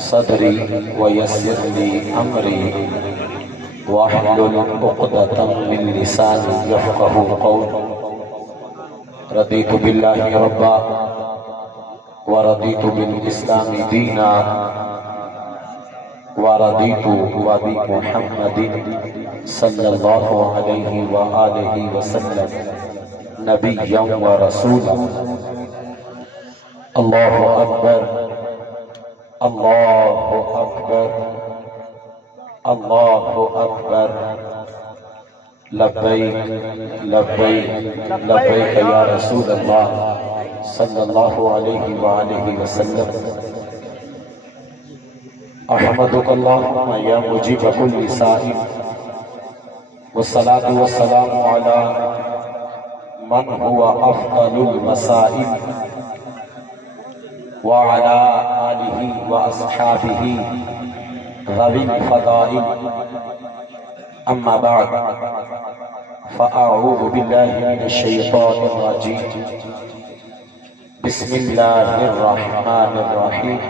صدری ویسر لی امری واحلل عقدۃ من لسانی یفقهوا قولی رضیت باللہ ربا ورضیت بالاسلام دینا ورضیت وبمحمد صلی اللہ علیہ وآلہ وسلم نبیا ورسولا اللہ اکبر اللہ اکبر اللہ اکبر لبیک لبیک لبیک یا رسول اللہ صلی اللہ علیہ وآلہ وسلم احمدک اللہم یا مجیب کل سائل والصلاة والسلام علی من هو افضل المسائل وعلى آله وأصحابه ذوي الفضائل أما بعد فأعوذ بالله من الشيطان الرجيم بسم الله الرحمن الرحيم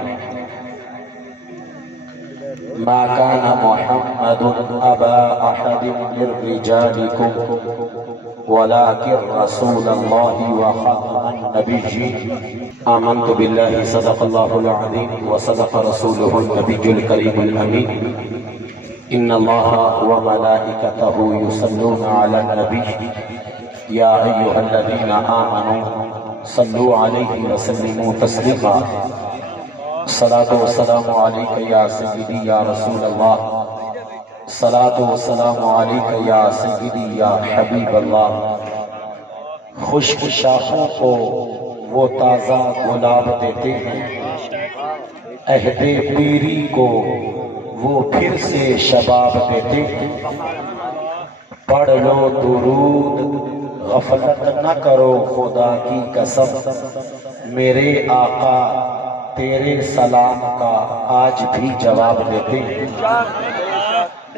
ما كان محمد أبا أحد من رجالكم ولكن رسول الله وخاتم النبيين آمنت بالله صدق الله العظيم وصدق رسوله النبي الكريم الأمين إن الله وملائكته يصلون على النبي يا أيها الذين آمنوا صلوا عليه وسلموا تسليما الصلاة والسلام عليك يا سيدي يا رسول الله الصلاة والسلام عليك يا سيدي يا حبيب الله خشک شاخوں کو وہ تازہ گلاب دیتے ہیں، عہد پیری کو وہ پھر سے شباب دیتے ہیں۔ پڑھ لو درود غفلت نہ کرو خدا کی قسم، میرے آقا تیرے سلام کا آج بھی جواب دیتے ہیں۔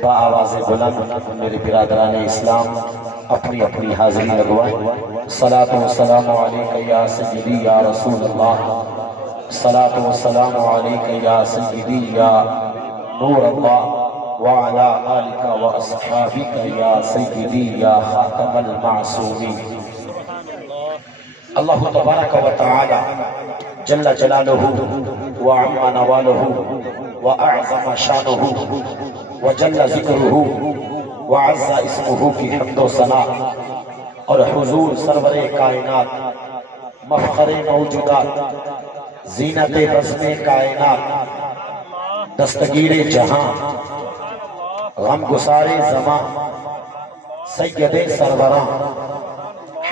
با آواز بلند میرے برادران اسلام اپنی اپنی حاضری لگوائیں۔ صلاۃ و سلام علیک یا سیدی یا رسول اللہ، صلاۃ و سلام علیک یا سیدی یا نور اللہ، وعلی آلک و اصحابک یا سیدی یا خاتم المعصومین۔ اللہ تبارک و تعالی جل جلالہ وعم نوالہ واعظم شانہ وجل ذکرہ وعز اسمہ کی حمد و ثنا اور حضور سرور کائنات مفخر موجودات زینت بزم کائنات دستگیر جہاں غم گسار زمان سید سروراں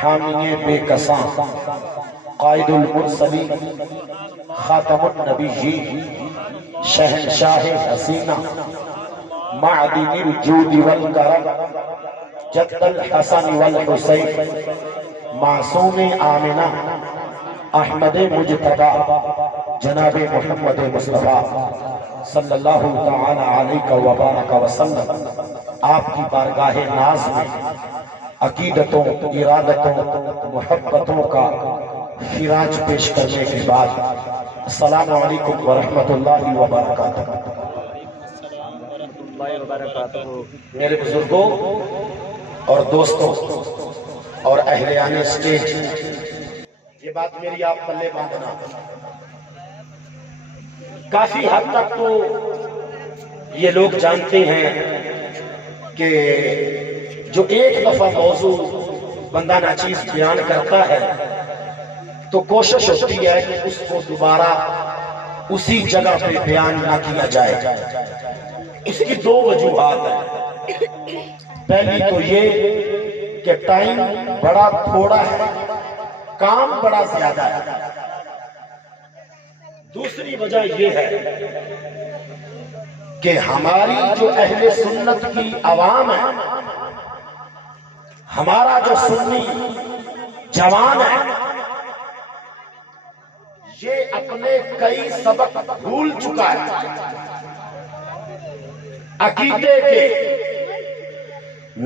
حامی بے کساں قائد المرسلین خاتم النبیین شہنشاہ حسینہ معدن الجود والکرم جد الحسن والحسین معصوم آمنہ احمد مجتبی جناب محمد مصطفیٰ صلی اللہ تعالی علیہ وبارک وسلم، آپ کی بارگاہ ناز میں عقیدتوں، ارادتوں، محبتوں کا خراج پیش کرنے کے بعد السلام علیکم ورحمۃ اللہ وبرکاتہ۔ میرے بزرگوں اور دوستوں اور اہلیان اسٹیج، یہ بات میری آپ پلے باندھنا، کافی حد تک تو یہ لوگ جانتے ہیں کہ جو ایک دفعہ موضوع بندہ ناچیز بیان کرتا ہے تو کوشش ہوتی ہے کہ اس کو دوبارہ اسی جگہ پہ بیان نہ کیا جائے۔ اس کی دو وجوہات ہیں۔ پہلی تو یہ کہ ٹائم بڑا تھوڑا ہے، کام بڑا زیادہ ہے۔ دوسری وجہ یہ ہے کہ ہماری جو اہل سنت کی عوام ہے، ہمارا جو سنی جوان ہے، یہ اپنے کئی سبق بھول چکا ہے۔ عقیدے کے،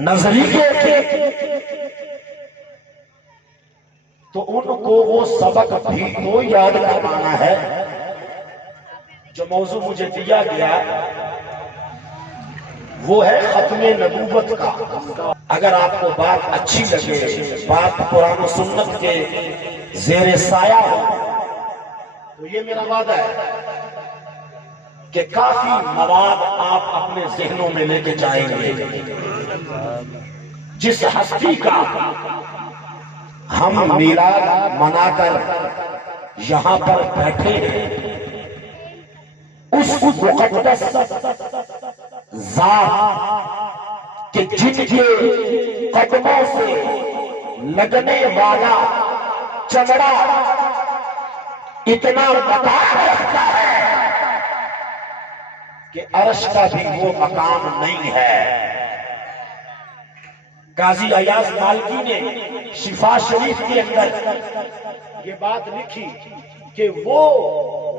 نظریے کے، تو ان کو وہ سبق بھی تو یاد کروانا ہے جو موضوع مجھے دیا گیا وہ ہے ختم نبوت کا. اگر آپ کو بات اچھی لگے، بات قرآن و سنت کے زیر سایہ ہو، تو یہ میرا وعدہ ہے کہ کافی مواد آپ اپنے ذہنوں میں لے کے جائیں گے. جس ہستی کا ہم میلاد منا کر یہاں پر بیٹھے ہیں، اس مقدس ذات کہ جن کے قدموں سے لگنے والا چمڑا اتنا مقام رکھتا ہے کہ عرش کا بھی وہ مقام نہیں ہے. قاضی ایاز مالکی نے شفا شریف کے اندر یہ بات لکھی کہ وہ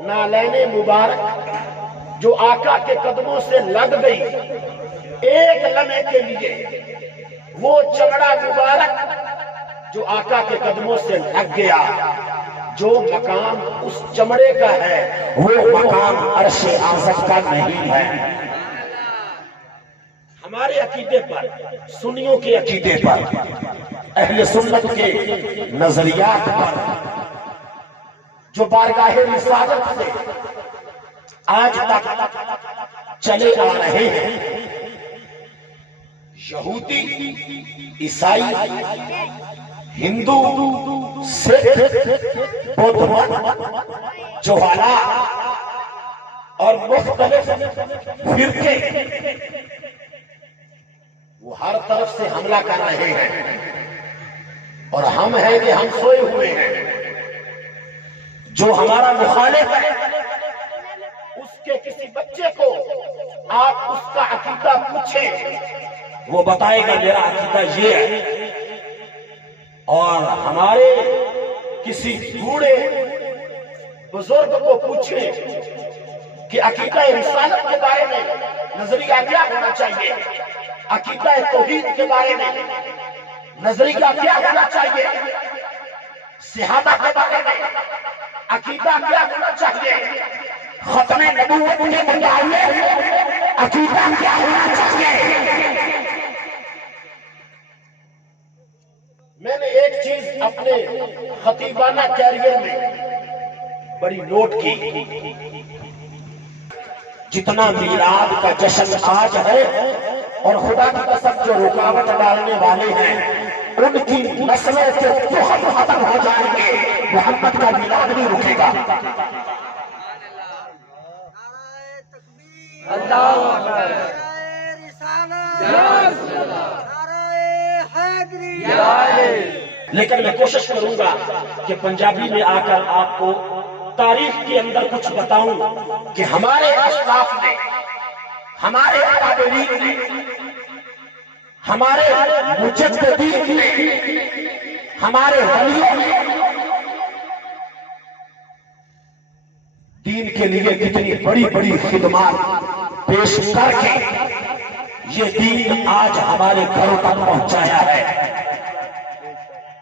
نالین مبارک جو آقا کے قدموں سے لگ گئی ایک لمحے کے لیے، وہ چمڑا مبارک جو آقا کے قدموں سے لگ گیا، جو مقام اس چمڑے کا ہے وہ مقام عرش اعظم کا نہیں ہے. ہمارے عقیدے پر، سنیوں کے عقیدے پر، اہل سنت کے نظریات پر، جو بارگاہ رسالت سے آج تک چلے آ رہے ہیں، یہودی، عیسائی، ہندو، سکھ، بدھ، جوہلا اور مختلف فرقے، وہ ہر طرف سے حملہ کر رہے ہیں، اور ہم ہیں کہ ہم سوئے ہوئے ہیں. جو ہمارا مخالف ہے، اس کے کسی بچے کو آپ اس کا عقیدہ پوچھیں، وہ بتائے گا میرا عقیدہ یہ ہے. اور ہمارے کسی بوڑھے بزرگ کو پوچھیں کہ عقیدہ رسالت کے بارے میں نظریہ کیا ہونا چاہیے، عقیدہ توحید کے بارے میں نظریہ کیا ہونا چاہیے، صحابہ کے بارے میں عقیدہ کیا ہونا چاہیے، ختم نبوت کے متعلق عقیدہ کیا ہونا چاہیے. میں نے ایک چیز اپنے خطیبانہ کیریئر میں بڑی نوٹ کی. جتنا میلاد کا جشن آج ہے، اور خدا کی قسم جو رکاوٹ ڈالنے والے ہیں ان کی نسلوں کے بہت ختم ہو جائیں گے، محمد کا میلاد نہیں رکے گا. لیکن میں کوشش کروں گا کہ پنجابی میں آ کر آپ کو تاریخ کے اندر کچھ بتاؤں کہ ہمارے اسلاف نے، ہمارے اکابرین نے، ہمارے مجددین نے، ہمارے ولیوں نے دین کے لیے کتنی بڑی بڑی خدمات پیش کر کے یہ دین آج ہمارے گھروں تک پہنچایا ہے.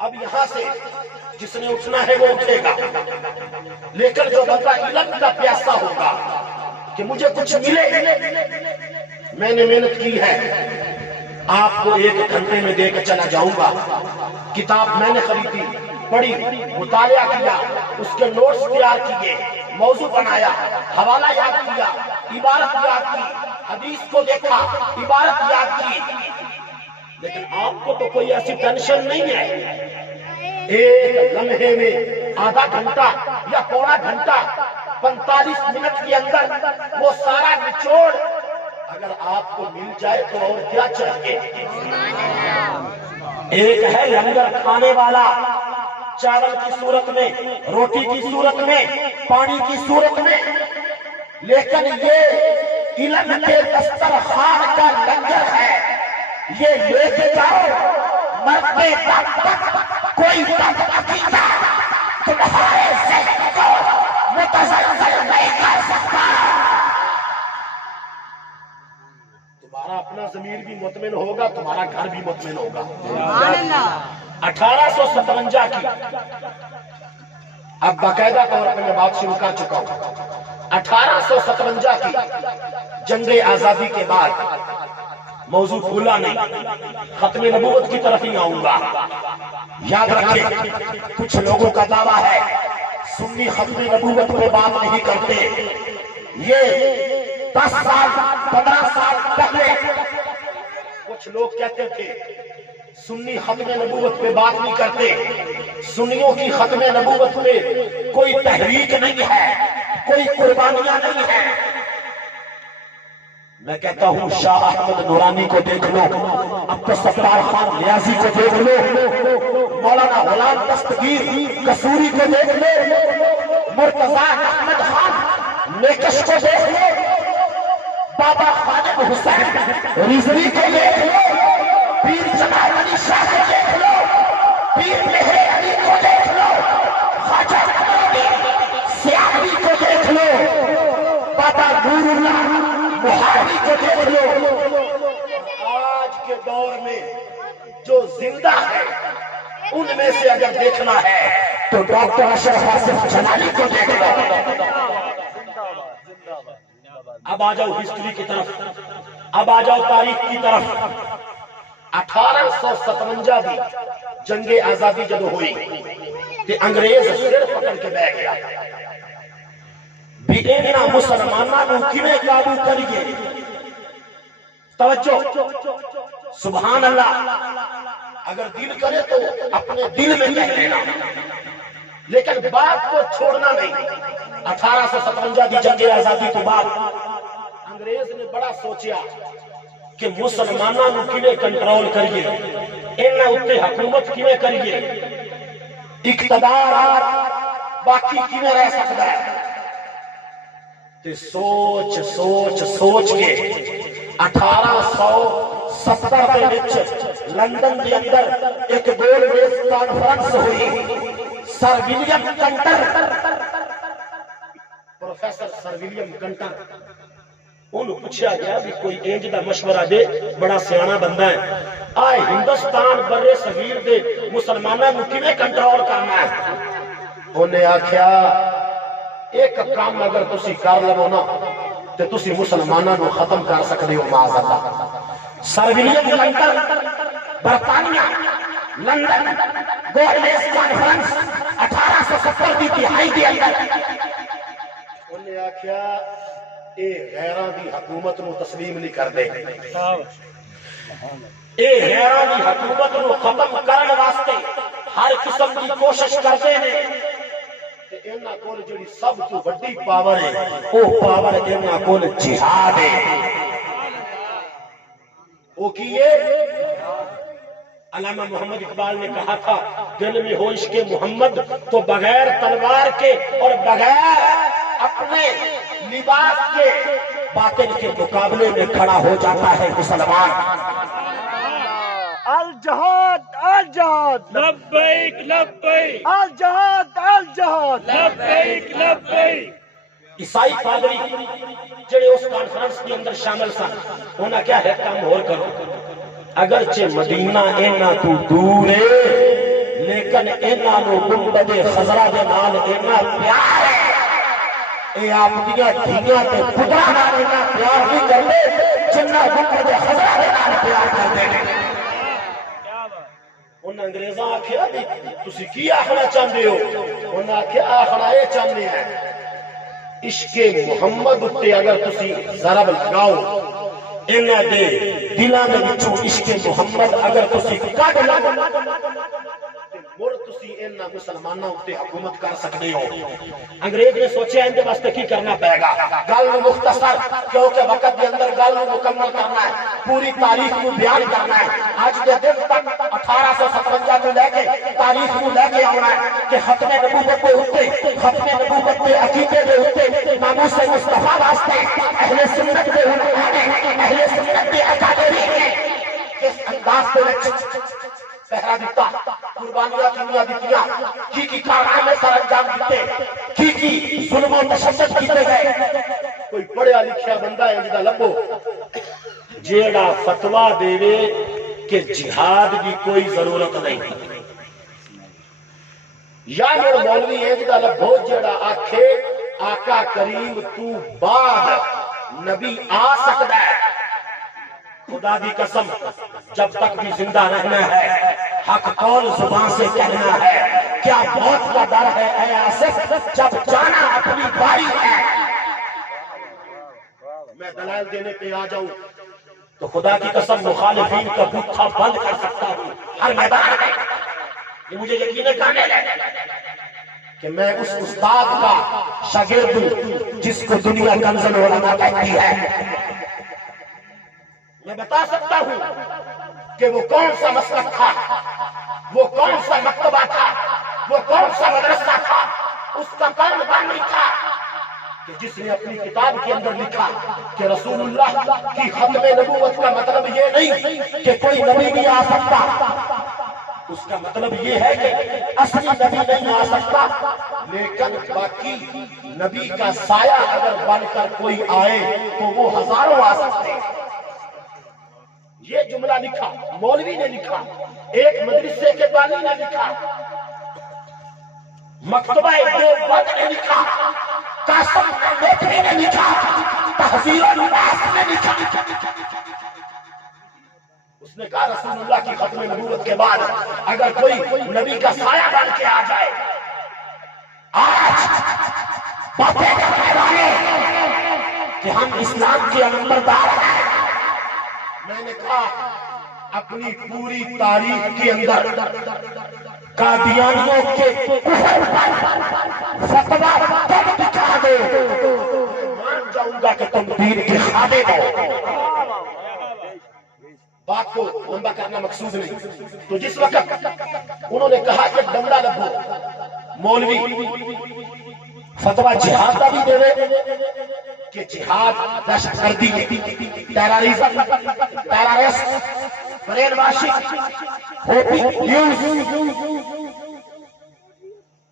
اب یہاں سے جس نے اٹھنا ہے وہ اٹھے گا، لیکن جو بندہ علم کا پیاسا ہوگا کہ مجھے کچھ ملے، میں نے محنت کی ہے، آپ کو 1 گھنٹے میں دے کے چلا جاؤں گا. کتاب میں نے خریدی، پڑھی، مطالعہ کیا، اس کے نوٹس تیار کیے، موضوع بنایا، حوالہ یاد کیا، عبارت یاد کی، حدیث کو دیکھا، عبارت یاد کی. لیکن آپ کو تو کوئی ایسی ٹینشن نہیں ہے. ایک لمحے میں آدھا گھنٹہ یا پونا گھنٹہ 45 منٹ کے اندر وہ سارا نچوڑ اگر آپ کو مل جائے تو اور کیا چاہیے. ایک ہے لنگر کھانے والا، چاول کی صورت میں، روٹی کی صورت میں، پانی کی صورت میں، لیکن یہ علم کے دسترخوان کا لنگر ہے. یہ لے کے جاؤ، مرتے تک کوئی عقیدہ تمہارے ذہن کو متزلزل نہیں کر سکتا. تمہارا اپنا ضمیر بھی مطمئن ہوگا، تمہارا گھر بھی مطمئن ہوگا. 1857 کی اب باقاعدہ طور پہ میں بات شروع کر چکا ہوں. 1857 کی جنگ آزادی کے بعد موضوع بھولا نہیں، ختم نبوت کی طرف ہی آؤں گا۔ یاد رکھیں، کچھ لوگوں کا دعویٰ ہے سنی ختم نبوت پہ بات نہیں کرتے۔ یہ 10 سال 15 سال پہلے کچھ لوگ کہتے تھے سنی ختم نبوت پہ بات نہیں کرتے، سنیوں کی ختم نبوت پہ کوئی تحریک نہیں ہے، کوئی قربانیاں نہیں ہیں۔ میں کہتا ہوں شاہ احمد نورانی کو دیکھ لو، عبدالستار خان نیازی کو دیکھ لو، مولانا غلام دستگیر قصوری کو دیکھ لو، مرتضیٰ احمد خان میکش کو دیکھ لو، بابا خالد حسین رضوی کو دیکھ لو، پیر جمال علی شاہ کو دیکھ لو، پیر مہر علی کو دیکھ لو، خواجہ سیاحی کو دیکھ لو، بابا نور اللہ محاوی کو دیکھ لو۔ آج کے دور میں جو زندہ ہے ان میں سے اگر دیکھنا ہے تو ڈاکٹر اشرف آصف جلالی کو دیکھ لو۔ اب آ جاؤ ہسٹری کی طرف، اب آ جاؤ تاریخ کی طرف۔ 1857 دی جنگ آزادی جب ہوئی کہ انگریز سر پکڑ کے بیٹھ گیا بھی اینا مسلمانوں کی میں قابو کریے۔ توجہ، سبحان اللہ، اگر دل کرے تو اپنے دل میں کہہ لینا، لیکن بات کو چھوڑنا نہیں۔ 1857 دی جنگ آزادی تو بعد انگریز نے بڑا سوچیا کہ مسلمانوں کی میں کنٹرول کریے، اینا اتے حکومت کی میں کریے، اقتدار باقی کی میں رہ سکتا ہے۔ تے سوچ کے 1870 کے وچ لندن کے اندر ایک گول میز کانفرنس ہوئی۔ سر ولیم کنٹر، پروفیسر سر ولیم کنٹر، انہوں پوچھا گیا بھی کوئی اینج دا مشورہ دے، بڑا سیانا بندہ ہے، آئے ہندوستان برے صغیر دے مسلمانوں کو کیویں کنٹرول کرنا ہے؟ انہیں آکھیا ایک کام اگر تسی کر لو نا تے تسی مسلمانوں کو ختم کر سکتے ہو معاذ اللہ۔ سر ولیم کنٹر، برطانیہ، لندن، گول میز کانفرنس 1870 کی دہائی کے اندر انہیں آکھیا اے غیراں دی حکومت نو تسلیم نہیں کر دے، اے غیراں دی حکومت نو ختم کرنے واسطے ہر قسم کی کوشش کرتے ہیں۔ انہاں کول جڑی سب تو بڑی پاور ہے او پاور انہاں کول جہاد ہے۔ وہ کیے علامہ محمد اقبال نے کہا تھا دل میں ہو عشق محمد تو بغیر تلوار کے اور بغیر اپنے لباس کے باطل کے مقابلے میں کھڑا ہو جاتا ہے مسلمان۔ الجہاد الجہاد لبیک لبیک الجہاد الجہاد لبیک لبیک۔ عیسائی پادری جڑے اس کانفرنس کے اندر شامل سن انہاں کیا ہے کام اور کرو، اگرچہ مدینہ اینا تو دور ہے لیکن اینا نو گنبد خضرا دے نال اینا پیار ہے، اے آپ دیا دھیاں تے پترا نال اینا پیار نہیں کرتے جنہ گنبد خضرا دے نال پیار کرتے ہیں۔ انہاں انگریزاں آکھیا بھی تسی کی آخنا چاہتے ہو؟ انہاں آکھیا آخنا یہ چاہتے ہیں عشق محمد تے اگر تسی ضرب لگاؤ، انہاں دے دلاں دے وچوں عشق محمد اگر تسی کڈ لو مڑ تسی انہاں مسلماناں تے حکومت کر سکتے ہو۔ انگریز نے سوچیا ان دے واسطے کی کرنا پائے گا، گل مختصر کیونکہ وقت کے اندر گل مکمل کرنا ہے، پوری تاریخ کو بیان کرنا ہے۔ آج کے دن تک 1857 کو لے کے تاریخ کو لے کے آنا ہے کہ ختم نبوت کے اوپر، ختم نبوت کے عقیدے کے اوپر ناموس مصطفیٰ واسطے اہل سنت کے علماء نے، اہل سنت کے اکابرین نے کس انداز سے پہرا دیتا، قربانیاں کیمیاں دیتیاں، کی کارنامے سر انجام دیتے، کی ظلم و تشدد کیتے گئے۔ کوئی پڑھیا لکھیا بندہ ہے جدا لبو جیڑا فتویٰ دے کہ جہاد کی کوئی ضرورت نہیں، یا میرا مولوی ہے جدا لبو جیڑا آکھے آقا کریم تو بعد نبی آ سکتا ہے؟ خدا دی قسم جب تک بھی زندہ رہنا ہے حق قول زبان سے کہنا ہے. کیا موت کا ڈر ہے اے آصف جب جانا اپنی باری ہے. میں دلائل دینے پہ آ جاؤں تو خدا کی قسم مخالفین کا بوتھا بند کر سکتا ہوں ہر میدان میں. یہ مجھے یقین کہنے لگے کہ میں اس استاد کا شاگرد ہوں جس کو دنیا کنز العلماء کہتی ہے. میں بتا سکتا ہوں کہ وہ کون سا مسلک تھا, وہ کون سا مکتبہ تھا, وہ کون سا مدرسہ تھا. اس کا کام نہیں تھا کہ جس نے اپنی کتاب کے اندر لکھا کہ رسول اللہ کی ختم نبوت کا مطلب یہ نہیں کہ کوئی نبی نہیں آ سکتا, اس کا مطلب یہ ہے کہ اصلی نبی نہیں آ سکتا لیکن باقی نبی کا سایہ اگر بن کر کوئی آئے تو وہ ہزاروں آ سکتے. یہ جملہ لکھا مولوی نے لکھا, ایک مدرسے کے بانی نے لکھا, مکتبہ دیوبند نے لکھا, قاسم نانوتوی نے لکھا, تحذیر الناس نے لکھا. اس نے کہا رسول اللہ کی ختم نبوت کے بعد اگر کوئی نبی کا سایہ بن کے آ جائے. آج باتیں کرنے والے کہ ہم اسلام کے نمبردار ہیں. میں نے کہا اپنی پوری تاریخ کے اندر قادیانیوں کے کفر پر فتویٰ تب دکھا دو مان جاؤں گا کہ تم دین کے خادم ہو. بات کو لمبا کرنا مقصود نہیں. تو جس وقت انہوں نے کہا کہ ڈنڈا لگو, مولوی فتویٰ جہاد کا بھی دے رہے کہ جہاد دہشت گردی ٹیررزم ٹیررسٹ برین واشنگ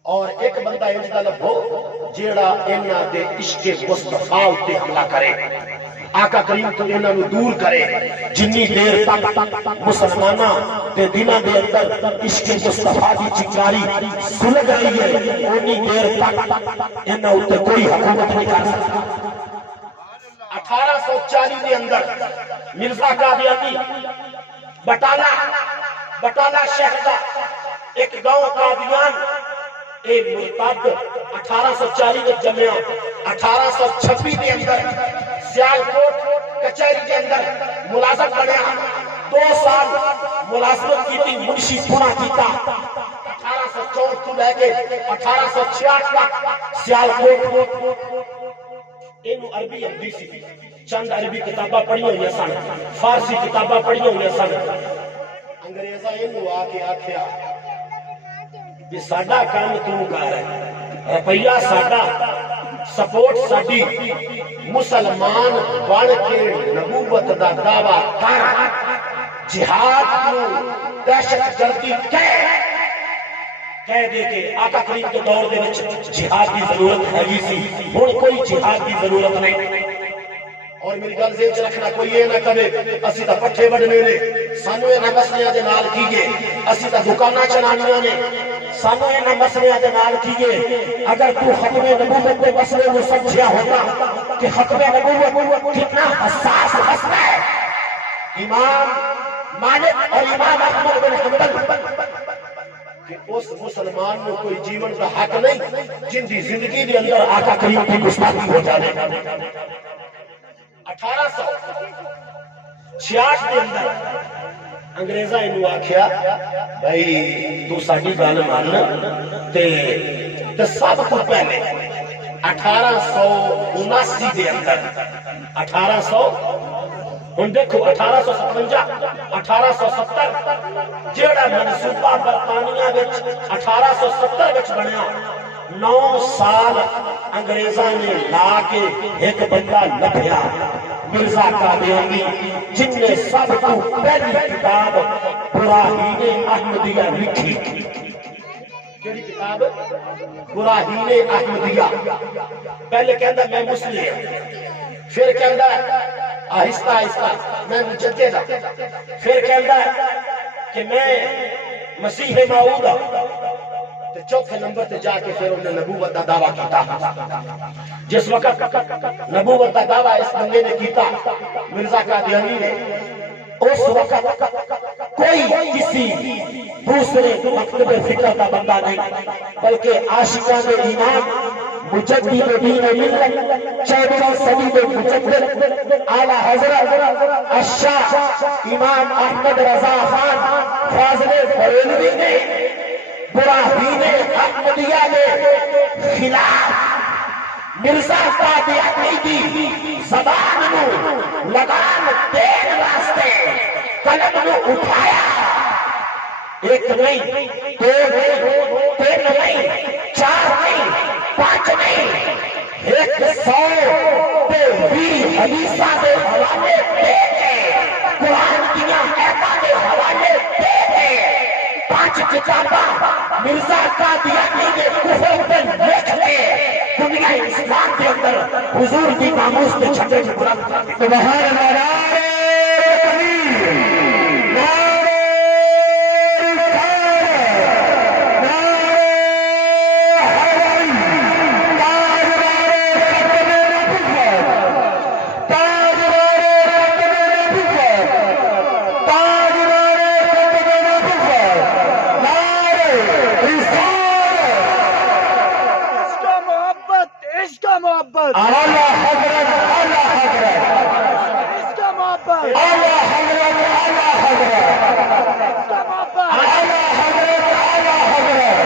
اور ایک بندہ انجدہ لبھو جیڑا انہاں دے عشق مصطفیٰ تے حملہ کرے, آقا کریم تو انہاں نو دور کرے. جنی دیر تک مسلماناں دے دلاں دے اندر عشق مصطفیٰ دی چنگاری سلگ رہی ہے اونی دیر تک انہاں اتے کوئی حکومت نہیں کر سکتا. 1840 کے اندر مرزا قادیانی بٹالہ شہر کا ایک گاؤں قادیان ایک مرتد 1840 میں جمعہ. 1826 کے اندر سیالکوٹ کچہری کے اندر ملازم بنیا, 2 سال ملازمت کی تھی, منشی پورا کیتا. 1864 تو لے کے 1866 تک سیالکوٹ اینو عربی عربی سی چند عربی کتاباں پڑھی ہوئی سن, فارسی کتاباں پڑھی ہوئی سن. انگریزاں اینو آ کے آکھیا کہ ساڈا کام تو کر روپیہ ساڈا سپورٹ ساڈی مسلمان بن کے نبوت دا دعویٰ کر, جہاد کو دہشت گردی کہہ دے کہ آقا کریم کے دور دے وچ جہاد کی ضرورت ہے سی, ہن کوئی جہاد کی ضرورت نہیں. اور میری گل ذہن چ رکھنا, کوئی یہ نہ کہے اسی تا پٹھے وڈنے نے, سانو انہاں مسئلیاں دے نال کیے, اسی تا دکاناں چلانیاں نے, سانو انہاں مسئلیاں دے نال کیے. اگر تو ختم نبوت کے مسئلے کو سمجھیا ہوتا کہ ختم نبوت کتنا حساس مسئلہ ہے, امام مالک اور امام احمد بن حنبل کہ اس مسلمان میں کوئی جیون کا حق نہیں جن کی زندگی کے اندر آقا کریم کی گستاخی ہو جانے. 1866 کے اندر انگریزاں انہوں آکھیا بھائی تو ساڈی گل مان تے سب کو پہلے 1879 کے اندر 1800 ہن دیکھو 1857 1870 جیڑا منصوبہ برطانیہ وچ 1870 وچ بنیا, 9 سال انگریزاں نے لا کے ایک بندہ لبھیا مرزا قادیانی جن نے سب کو پہلی کتاب براہین احمدیہ لکھی. کیڑی کتاب؟ براہین احمدیہ. پہلے کہندا میں مسلم, پھر کہندا آہستہ آہستہ میں مجدد ہوں, پھر کہندا کہ میں مسیح موعود ہوں, تے چوتھے نمبر تے جا کے پھر انہیں نبوت دا دعویٰ کیتا. جس وقت نبوت دا دعویٰ اس بندے نے کیتا مرزا قادیانی نے، اس وقت کوئی کسی دوسرے مکتب فکر کا بندہ نہیں، بلکہ عاشقان ایمان مجدد دین ملت 14ویں صدی کے مجدد اعلی حضرت الشاہ امام احمد رضا خان فاضل بریلوی نے براہین احمدیہ کے خلاف مرزا قادیانی دی زبان نو لگام دین واسطے قلم نو اٹھایا. ایک نہیں، دو نہیں، تین نہیں، چار نہیں، پانچ نہیں، 120 حدیثاں دے حوالے دے کے، قرآن دیاں آیاتاں دے حوالے دے کے 5 کتاباں مرزا قادیانی دے کفر تے لکھ کے دنیا اسلام کے اندر حضور کی ناموس کے چھٹے سے بلند کر دی. سبحان اللہ. محبت اعلیٰ حضرت، اعلیٰ حضرت، اس کا محبت اعلیٰ حضرت، اعلیٰ حضرت، اس کا محبت اعلیٰ حضرت، اعلیٰ حضرت،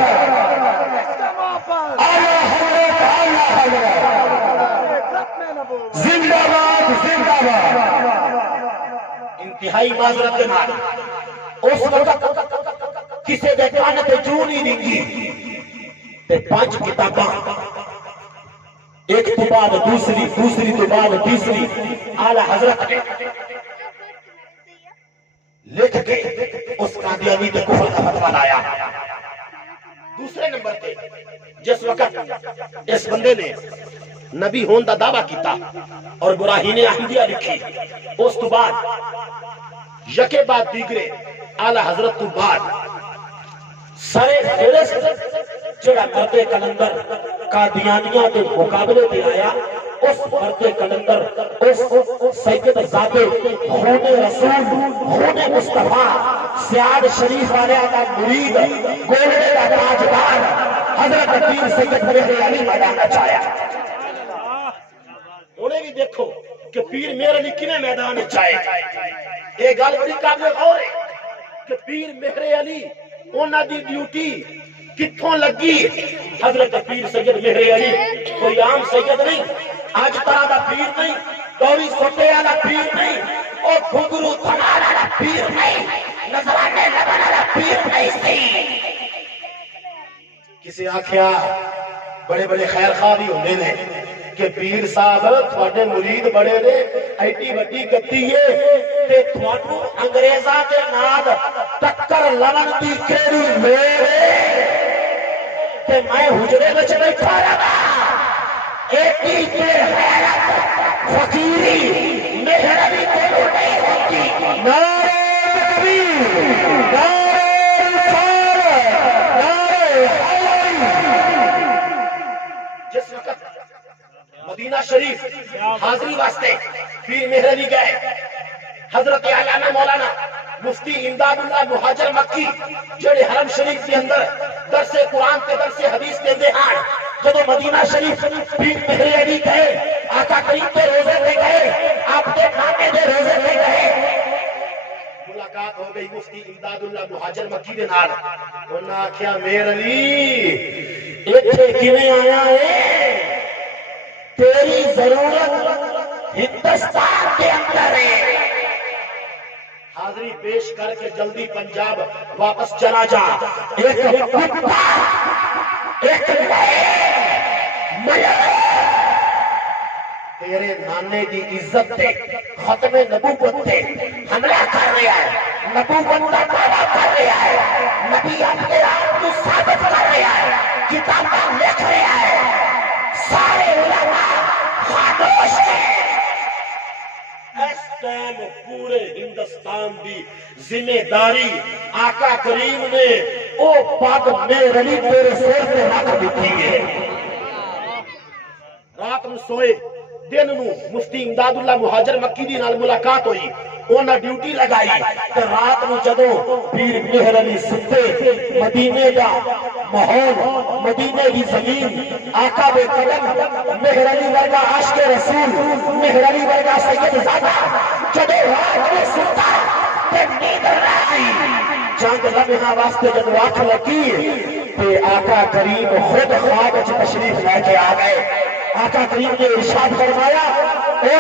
اس کا محبت اعلیٰ حضرت، اعلیٰ حضرت، ختم نبوت زندہ باد، زندہ باد. انتہائی معذرت کے نال اس وقت کسی دے کان تے جو نہیں دینگی تے 5 کتاباں ایک تو بعد دوسری، دوسری تو بعد تیسری اعلی حضرت نے لکھ کے اس قادیانی تے کفر کا فتویٰ لایا. دوسرے نمبر پہ جس وقت اس بندے نے نبی ہون دا دعویٰ کیتا اور براہین احمدیہ لکھی، اس تو بعد یکے بعد دیگرے اعلی حضرت تو بعد سارے فہرست جڑا مرد کلندر قادیانیہ کے مقابلے پہ آیا، اس مرد کلندر، اس سید زادے خون رسول، خون مصطفیٰ، سیاد شریف والے کا مرید، گولڈے کا تاجدار حضرت پیر سید میرے علی میدان چاہیا. انہیں بھی دیکھو کہ پیر میرے علی کنے میدان چاہے. ایک گل بڑی قابل غور ہے کہ پیر میرے علی انہاں دی ڈیوٹی کتھوں لگی. حضرت پیر سید مہر علی کوئی عام سید نہیں، آج طرح دا پیر نہیں، دوری سوٹے والا پیر نہیں، اور گھنگرو تھمال والا پیر نہیں، نظرانے لبن والا پیر نہیں سی. کسی آکھیا بڑے بڑے خیر خواہ بھی ہوندے نے کہ پیر صاحب تھوڑے مرید بڑے نے، ایٹی وڈی گتی ہے تے تھوڑو انگریزاں دے نال ٹکر لون دی کیڑی میرے کہ میں حجرے وچ بیٹھا رہا. ایٹی تے حیرت فقیری مہر علی کولوں نہیں ہوتی. نعرہ تکبیر، نعرہ رسالت، نعرہ حیدری. جس وقت مدینہ شریف حاضری واسطے پیر مہر علی گئے، حضرت علامہ مولانا مفتی امداد اللہ مہاجر مکی جڑے حرم شریف کے اندر درس قرآن کے درس حدیث کے دہان جدو مدینہ شریف پیر مہر علی گئے، آقا کریم کے روزے پہ گئے، آپ کے نانے دے روزے پہ گئے، ملاقات ہو گئی مفتی امداد اللہ مہاجر مکی دے نال. انہوں نے آکھیا مہر علی ایتھے کیویں آیا ہے؟ تیری ضرورت ہندوستان کے اندر ہے. حاضری پیش کر کے جلدی پنجاب واپس چلا جا. ایک کتا، ایک تیرے نانے دی عزت تے ختم نبوت تے حملہ کر رہا ہے، نبوت کا دعویٰ کر رہا ہے، نبی اپنے آپ کو ثابت کر رہا ہے، کتاباں لکھ رہا ہے. سارے علماء خاموش ہیں. اس ٹائم پورے ہندوستان دی ذمہ داری آقا کریم نے او پگ میرے علی تیرے سر تے رکھ دتی ہے۔ رات نو سوئے، دن نو مفتی امداد اللہ مہاجر مکی دی نال ملاقات ہوئی، انہاں ڈیوٹی لگائی تے رات نو جدوں پیر مہر علی ستے، مدینے دا ماحول، مدینے دی زمین، آقا بے قدم مہر علی ورگا عاشق رسول، مہر علی ورگا سید زادہ جدوں رات نو ستا تے نیند آئی، چند لمحہ واسطے جدوں اکھ لگی تے آقا کریم خود خواب وچ تشریف لے کے آ گئے۔ آقا کریم نے ارشاد فرمایا، اے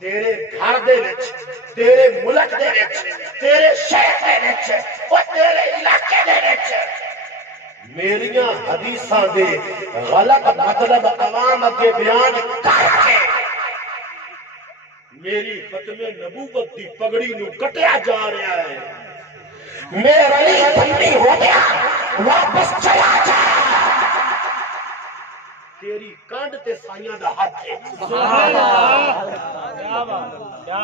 تیرے گھر دے وچ، تیرے ملک دے وچ، تیرے شہر دے وچ، اور تیرے علاقے دے وچ میریاں حدیثاں دے غلط مطلب عوام اگے بیان کر کے میری ختم نبوت دی پگڑی نو کٹیا جا رہا ہے۔ میرا علی بندی ہو گیا، واپس چلا جا، تیری کانڈ تے سائیاں دا ہاتھ ہے۔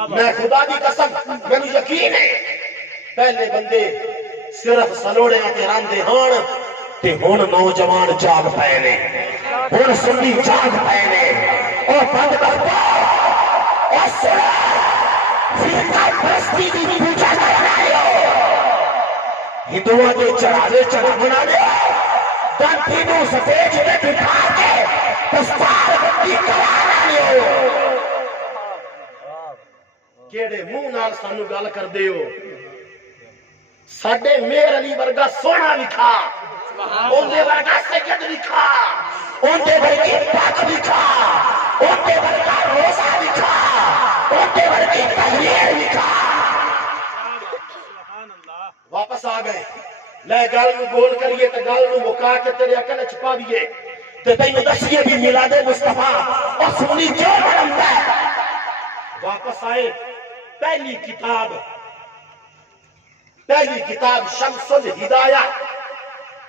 میں خدا دی قسم، میں یقین ہے پہلے بندے صرف سلوڑے تے راندے ہان تے ہن نوجوان جاگ پئے نے، ہن سنی جاگ پئے نے۔ او بند کرتا او سنا فرقہ پرستی دی پوجا کر رہے ہو، ہندوؤں کے چڑھاوے چڑھاونا لے، دنتی نو سٹیج میں بٹھا کے دستار بندی کرانا لے۔ کیڑے منہ نال سانو گل کردے ہو؟ ساڈے مہر علی ورگا سونا لکھا، اوندے ورگا سید لکھا، اوندے ورگی پاک لکھا، اوندے ورگا روزہ لکھا، اوندے ورگی تحریر لکھا۔ واپس آ گئے، لے گل نو گول کریے تے گل نو مکا کے تیرے عقل وچ پا دیے تے تینوں دسیے بھی میلاد مصطفیٰ اور سنی کیوں بنتا ہے۔ واپس آئے، پہلی کتاب شمس الہدایہ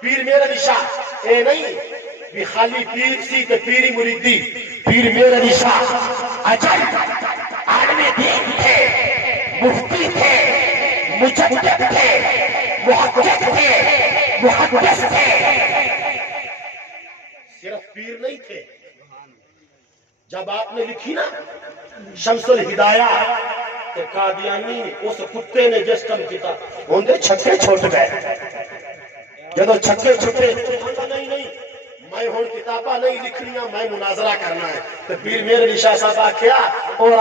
پیر مہر علی شاہ، اے نہیں بھی خالی پیر سی تے پیری مریدی، پیر مہر علی شاہ اجل عالم دین تھے، مفتی تھے، مجدد تھے، محقق تھے، محدث تھے، صرف پیر نہیں تھے۔ جب آپ نے لکھی نا شمس الہدایہ تو قادیانی اس کتے نے جس ٹائم کیتا اندے چھکے چھوٹ گئے، جدو چھکے چھوٹے نہیں میں ہن کتاباں نہیں لکھنیاں، میں مناظرہ کرنا ہے، تو پیر مہر علی شاہ صاحب آکھیا اور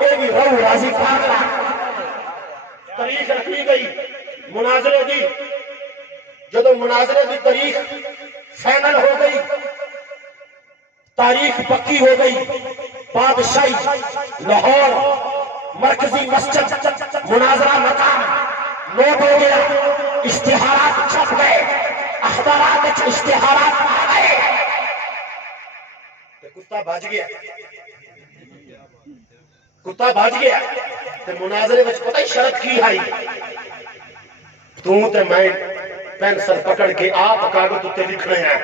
اے بھی روح راضی پاک تاریخ رکھی گئی مناظرے دی۔ جدو مناظرے دی تاریخ فائنل ہو گئی، تاریخ پکی ہو گئی، بادشاہی لاہور مرکزی مسجد مناظرہ مقام نوٹ ہو گیا، اشتہارات چھپ گئے، اخبارات اشتہارات آ گئے، کتا بھاج گیا، کتا بھاج گیا۔ تے مناظرے وچ پتہ ہی شرط کی آئی، تو تے میں پینسل پکڑ کے آپ کاغذ تے لکھنے ہیں۔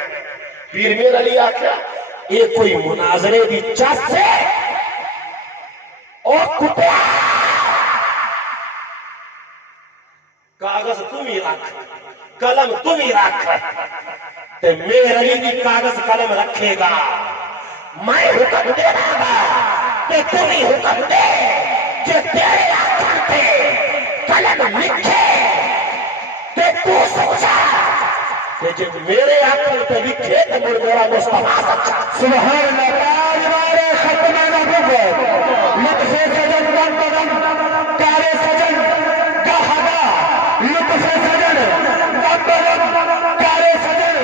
پیر مہر علی آکھیا یہ کوئی مناظرے دی چس ہے، اور کتیا کاغذ تم ہی رکھ، قلم تم ہی رکھ، تے مہر علی دی کاغذ قلم رکھے گا، میں حکم دے گا تے تم ہی حکم دے، جو تیرے آنکھوں پہ قلم لکھے تے تو سوچا کہ جب میرے آنکھوں پہ لکھے تے میرا مصطفیٰ سچا۔ سبحان اللہ، تاج وارے ختم نبوت، لطف سجن دم بدم، کارے سجن گہدا، لطف سجن دم بدم، کارے سجن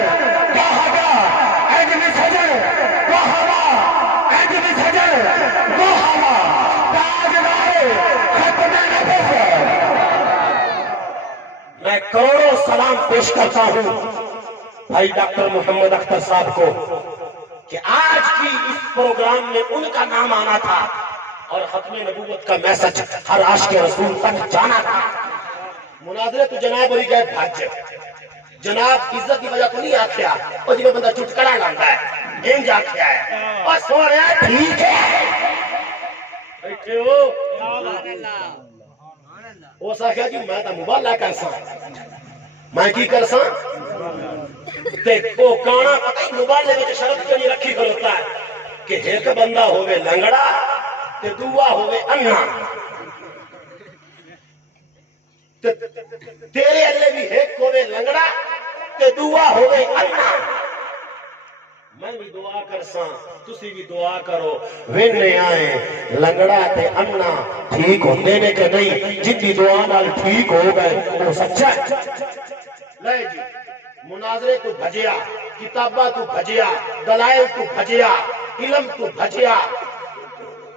گہدا، عجم سجن گہدا، عجم سجن گہدا، تاج وارے ختم نبوت۔ میں کروڑوں سلام پیش کرتا ہوں بھائی ڈاکٹر محمد اختر صاحب کو کہ آج کی اس پروگرام میں ان کا نام آنا تھا اور ختم نبوت کا میسج ہر عاشق رسول تک جانا تھا۔ مناظرے تو جناب ہوئی گئے بھاج، جناب عزت کی وجہ تو نہیں آکھیا، اور جب بندہ چٹکڑا لاندا ہے انج آکھیا ہے، اور سونے ٹھیک ہے بیٹھے ہو۔ اس آخیا جی میں تو مبالغہ کر سا میں کی کر سا تے او کانا پتہ ہی مبالغے وچ شرط کیوں رکھی کھلوتا ہے کہ ایک بندہ ہوے لنگڑا تے دووا ہوے انا تیرے اللہ بھی ایک ہوے لنگڑا تے دووا ہوے انا میں بھی دعا کرساں تسی بھی دعا کرو وینے آئے لنگڑا تے انا ٹھیک ہوندے نے کہ نہیں جتنی دعا نال ٹھیک ہو گئے وہ سچا ہے لے جی مناظرے تو بھجیا کتابہ تو بھجیا دلائل تو بھجیا علم تو بھجیا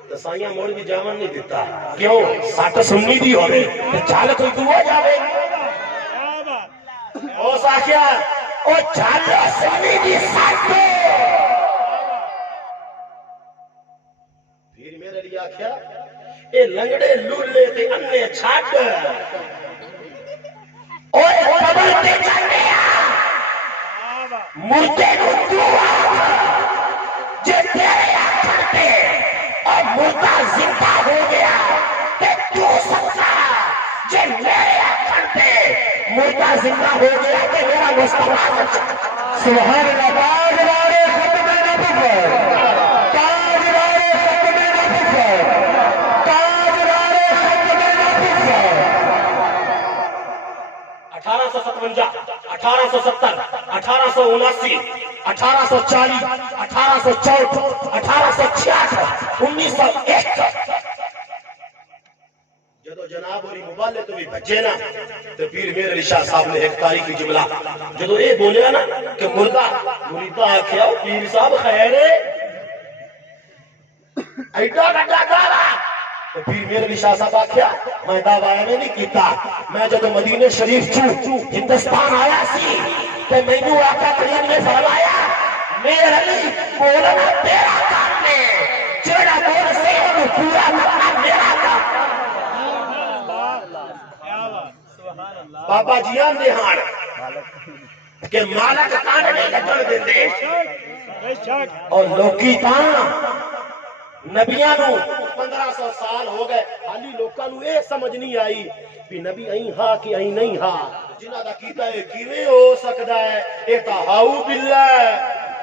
تسائیاں موڑ بھی جامن نہیں دیتا کیوں ساٹھ سننی دی ہوئے چال کوئی دعا جاوے او ساکیا او چالو سننی دی ساٹھو پھر میرے لئے آکھیا اے لنگڑے لولے تے اننے چھاٹ اوے قبر تے چاندے مردے کو دعا جے تیرے آخر تے اور مردہ زندہ ہو گیا تے تو سکتا جے میرے آخر تے مردہ زندہ ہو گیا تے میرا مصطفیٰ سبحان اللہ تاجدارے ختم نبوت تاجدارے ختم نبوت تاجدارے ختم نبوت 1857 1870 1879 1840 1864 1866 1901 جدو جناب ہوری مبالے تو بھی بچے نا تو پھر میرے علی شاہ صاحب نے ایک تاریخی جملہ جدو یہ بولیا نا کہ مردہ مریدہ آکھیا پیر صاحب خیر ہے ایڈا گڈا دعویٰ تو پھر میرے علی شاہ صاحب آکھیا میں دعویٰ میں نہیں کیتا میں جدو مدینہ شریف چھو ہندوستان آیا سی کہ میں نے آقا کریم نے فرمایا میرے علی بولنا تیرا کام نے جڑا بول سے انہوں پورا کرنا میرا کام بابا جیان دہان کہ مالک کان نہیں لگن دیندے اور لوکی تاں نبیانو 1500 سال ہو گئے حالی لوکانو اے سمجھ نہیں آئی بھی نبی این ہاں کہ این نہیں ہاں جنہ دا کیتا ہے کیویں ہو سکدا ہے اے تا ہاؤ باللہ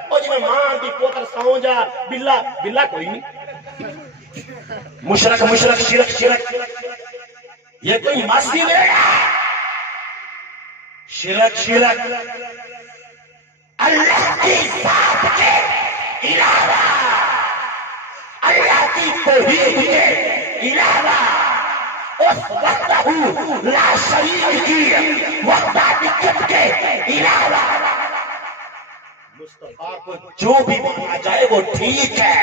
او جی ماں دی پوتر ساؤں جا باللہ باللہ کوئی نہیں مشرک مشرک شرک شرک یہ کوئی ماسی میرا شرک شرک اللہ کی ذات کے علاوہ اللہ کی توحید کے علاوہ اس وحدہ لا شریک کی وحدانیت کے علاوہ مصطفیٰ کو جو بھی مانا جائے وہ ٹھیک ہے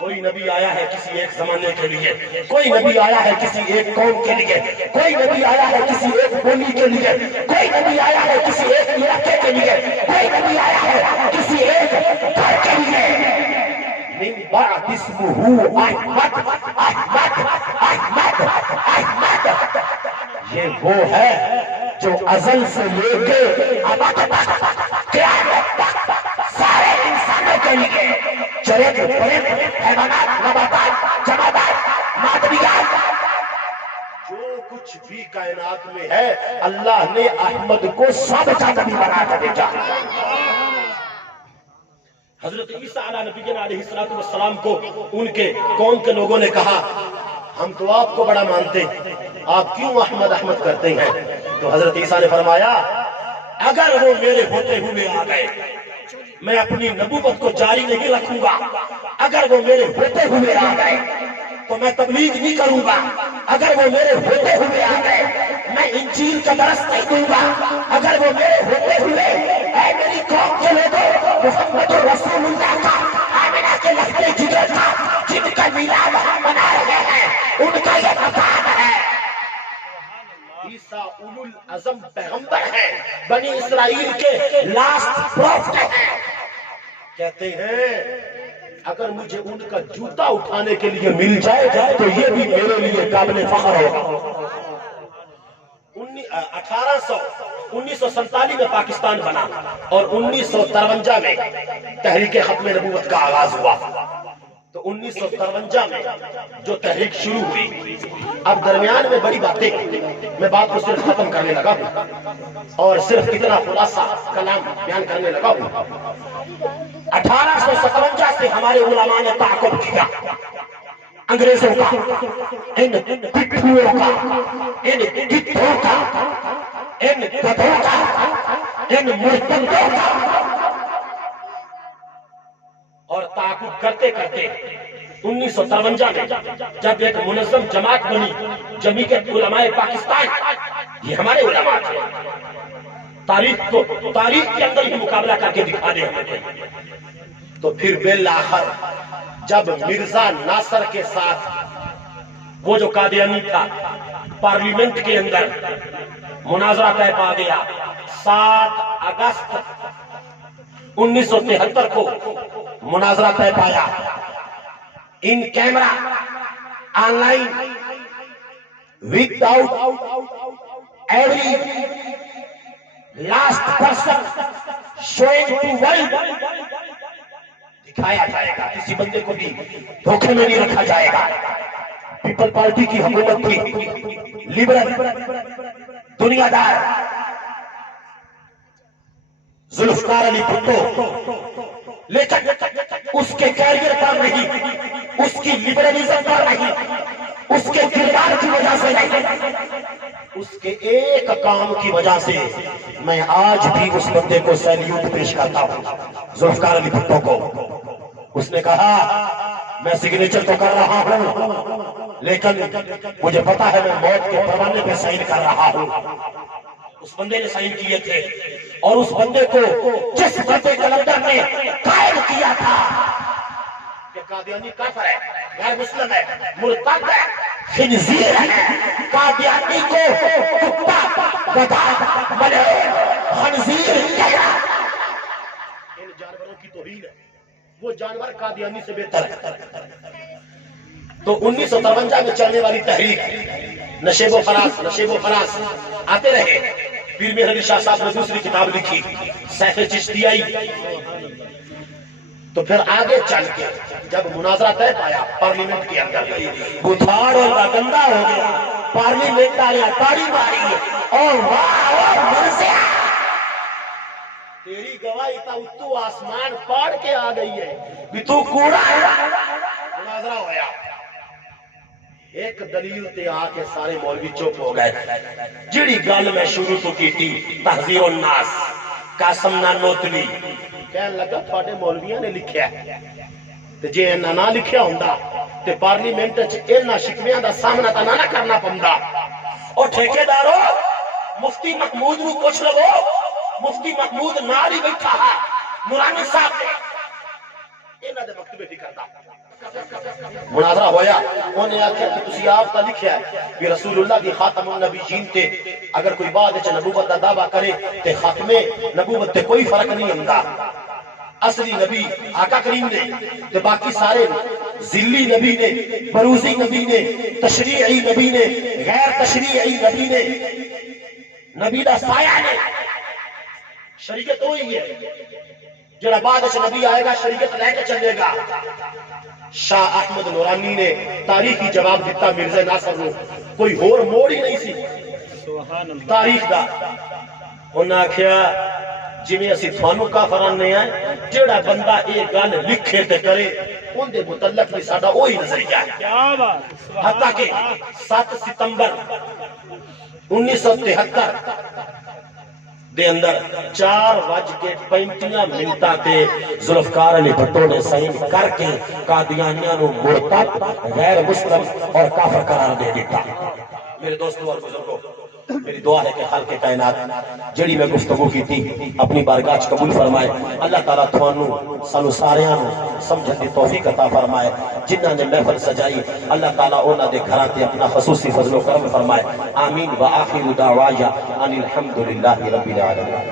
کوئی نبی آیا ہے کسی ایک زمانے کے لیے کوئی نبی آیا ہے کسی ایک قوم کے لیے کوئی نبی آیا ہے کسی ایک بولی کے لیے کوئی نبی آیا ہے کسی ایک علاقے کے لیے کوئی نبی آیا ہے کسی ایک گھر کے لیے من بعد اسمه احمد احمد احمد احمد یہ وہ ہے جو ازل سے لے کے ابد تک قیامت تک سارے انسانوں کے لیے چرند پرند حیوانات نباتات جمادات مادریات جو کچھ بھی کائنات میں ہے اللہ نے احمد کو سب کا نبی بنا کر بھیجا حضرت عیسیٰ علیہ نبی علیہ السلام کو ان کے قوم کے لوگوں نے کہا ہم تو آپ کو بڑا مانتے ہیں آپ کیوں احمد احمد کرتے ہیں تو حضرت عیسیٰ نے فرمایا اگر وہ میرے ہوتے ہوئے آ گئے میں اپنی نبوت کو جاری نہیں رکھوں گا اگر وہ میرے ہوتے ہوئے آ گئے تو میں تبلیغ نہیں کروں گا اگر وہ میرے ہوتے ہوئے آ گئے میں انجیل کا درس نہیں دوں گا اگر وہ میرے ہوتے ہوئے اے میری قوم کے لوگوں محمد رسول اللہ کا آمنہ کے لختے جگر کا جن کا میلاد ہم منا رہے ہیں ان کا یہ مقام ہے عیسیٰ اولو العزم پیغمبر ہے بنی اسرائیل کے لاسٹ پروفٹ ہیں کہتے ہیں اگر مجھے ان کا جوتا اٹھانے کے لیے مل جائے تو یہ بھی میرے لیے قابل فخر ہوگا 1947 میں پاکستان بنا اور 1953 میں تحریک ختم نبوت کا آغاز ہوا تو 1953 میں جو تحریک شروع ہوئی، اب درمیان میں بڑی باتیں، میں بات کو صرف ختم کرنے لگا ہوں اور صرف اتنا خلاصہ کلام بیان کرنے لگا ہوں۔ 1857 سے ہمارے علماء نے تعاقب کیا انگریزوں کا، ان پٹھوؤں کا، ان گدھوں کا، ان گدھوں کا، ان مرتدوں کا، اور تعاقب کرتے کرتے 1953 میں جب ایک منظم جماعت بنی جمعیت علماء پاکستان، یہ ہمارے علماء تھے، تاریخ کے اندر ہی مقابلہ کر کے دکھا دیں، تو پھر بالآخر جب مرزا ناصر کے ساتھ وہ جو قادیانی تھا پارلیمنٹ کے اندر مناظرہ طے پا گیا، 7 اگست 1973 کو مناظرہ طے پایا، in camera online without every last person showing to world دکھایا جائے گا، کسی بندے کو بھی دھوکے میں نہیں رکھا جائے گا۔ پیپل پارٹی کی حکومت تھی، لبرل دنیا دار ذوالفقار علی بھٹو، لیکن اس کے کیریئر پر نہیں، اس کی لبرلزم پر نہیں، اس کے کردار کی وجہ سے نہیں، اس کے ایک کام کی وجہ سے میں آج بھی اس بندے کو سیلیوٹ پیش کرتا ہوں، ذوالفقار علی بھٹو کو۔ اس نے کہا میں سگنیچر تو کر رہا ہوں لیکن مجھے پتا ہے میں موت کے پروانے پہ سائن کر رہا ہوں۔ اس بندے نے سائن کیے تھے اور اس بندے کو جس بندے کلندر نے قائل کیا تھا کہ قادیانی کافر ہے، غیر مسلم ہے، مرتد ہے، خنزیر ہے، قادیانی کو کتا، گدھا، ملعون، خنزیر کہا، ان جانوروں کی توہین ہے، وہ جانور قادیانی سے بہتر ہے۔ تو 1953 میں چلنے والی تحریک نشیب و فراز آتے رہے۔ پیر مہر علی شاہ صاحب نے دوسری کتاب لکھی سیف چشتیائی۔ تو پھر آگے چل کے جب مناظرہ طے پایا پارلیمنٹ کے اندر گئی، بتھاڑ اور گندا ہو گیا، پارلیمنٹ آیا، تاڑی ماری اور واہ مرزا تیری گواہی تا تو آسمان پاڑ کے آ گئی ہے بھی تو کوڑا ہے۔ مناظرہ ہویا، ایک دلیل تے آ کے سارے مولوی چپ ہو گئے۔ جڑی گل میں شروع تو کی تھی تحذیر الناس، قاسم نانوتوی کہنے لگا تھوڑے مولویاں نے لکھیا ہے تے جے انہاں نہ لکھیا ہوندا تے پارلیمنٹ وچ انہاں شکویاں دا سامنا تا نہ کرنا پوندا۔ او ٹھیکیدارو مفتی محمود نو پوچھ لو، مفتی محمود نال ہی بیٹھا ہے نورانی صاحب نے، انہاں دے مکتبے فکر دا مناظرہ ہویا۔ انہیں آکھیا کہ تسی آپ کا لکھیا ہے کہ رسول اللہ کی خاتم النبیین تے اگر کوئی بعد وچ نبوت دا دعویٰ کرے تے ختم نبوت تے کوئی فرق نہیں ہوندا، اصلی نبی آقا کریم نے تے باقی سارے ذلی نبی نے، بروزی نبی نے، تشریعی نبی نے، غیر تشریعی نبی نے، نبی دا سایہ نے، شریعت وہی ہے، جڑا بعد وچ نبی آئے گا شریعت لے کے چلے گا۔ شاہ احمد نورانی نے تاریخی جواب دیتا مرزا ناصر نو، کوئی ہور موڑ ہی نہیں سی تاریخ دا۔ انہاں آکھیا جویں اسی تھانوں کافران نے آئے، جڑا بندہ ایک گل لکھے تے کرے ان دے متعلق بھی ساڈا وہی نظریہ ہے۔ حتیٰ کہ 7 ستمبر 1973 دے اندر 4:35 تے ذوالفقار علی بھٹو نے سائن کر کے قادیانیاں نو مرتد، غیر مسلم اور کافر قرار دے دیتا۔ میرے دوستوں اور بزرگوں، میری دعا ہے کہ خالق کائنات جڑی میں گفتگو کی تھی اپنی بارگاہ وچ قبول فرمائے۔ اللہ تعالیٰ تھانوں سانو ساریاں نو سمجھن دی توفیق عطا فرمائے۔ جنہاں نے محفل سجائی اللہ تعالیٰ انہاں دے گھراں تے اپنا خصوصی فضل و کرم فرمائے۔ آمین وآخر دعوانا ان الحمد للہ رب العالمین۔